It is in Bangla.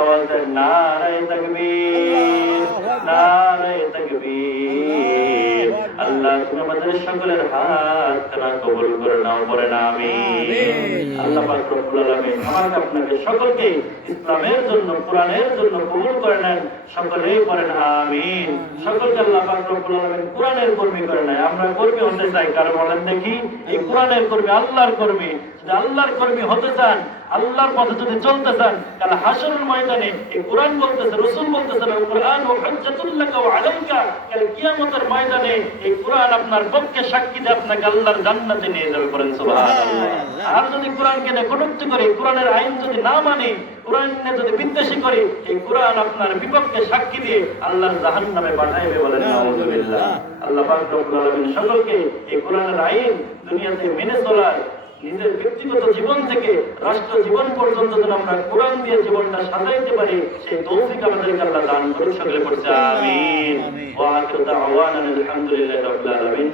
আওয়াজ দেন নারায়ে তাকবীর, নারায়ে তাকবীর। আল্লাহ তুমি আমাদের সকলের হাত খানা কবুল করে নাও, পড়ে না আমিন। আল্লাহ পাক রব্বুল আলামিন আমাকে আপনাকে সকলকে ইসলামের জন্য, কোরআনের জন্য কবুল করে নেন, সকলেই পড়েন আমিন। সকলকে আল্লাহ পাক রব্বুল আলামিন কোরআনের কর্মী করে নেয়। আমরা কর্মী হতে চাই, কারো বলেন দেখি, এই কোরআনের কর্মী, আল্লাহর কর্মী। যদি আল্লাহর কর্মী হতে চান, আল্লাহর পথে যদি চলতে চান, কাল হাশরের ময়দানে এই কোরআন বলতেছে, রাসূল বলতেছেন, আল কোরআন ওয়া হুজ্জাতুল লাকা ওয়া আলাইকা, কাল কিয়ামতের ময়দানে এই কোরআন আপনার পক্ষে সাক্ষী দিয়ে আপনাকে আল্লাহর জান্নাতে নিয়ে যাবে, বলেন সুবহানাল্লাহ। আর যদি কোরআনকে নিয়ে কটূক্তি করি, কোরআনের আইন যদি না মানি, কোরআন নিয়ে যদি বিদ্বেষী করি, এই কোরআন আপনার বিপক্ষে সাক্ষী দিয়ে আল্লাহর জাহান্নামে পাঠাইবে, বলেন নাউযুবিল্লাহ। আল্লাহ পাক রব্বুল আলামিন সকলকে এই কোরআনের আইন দুনিয়াতে মেনে চলার, নিজের ব্যক্তিগত জীবন থেকে রাষ্ট্র জীবন পর্যন্ত যেন আমরা কোরআন দিয়ে জীবনটা সাজাইতে পারি, সেই তৌফিক আমাদেরকে আল্লাহ দান করুন। সকলে পড়ছে আমিন। ওয়া আখিরু দাওয়ানা আলহামদুলিল্লাহি রাব্বিল আলামিন।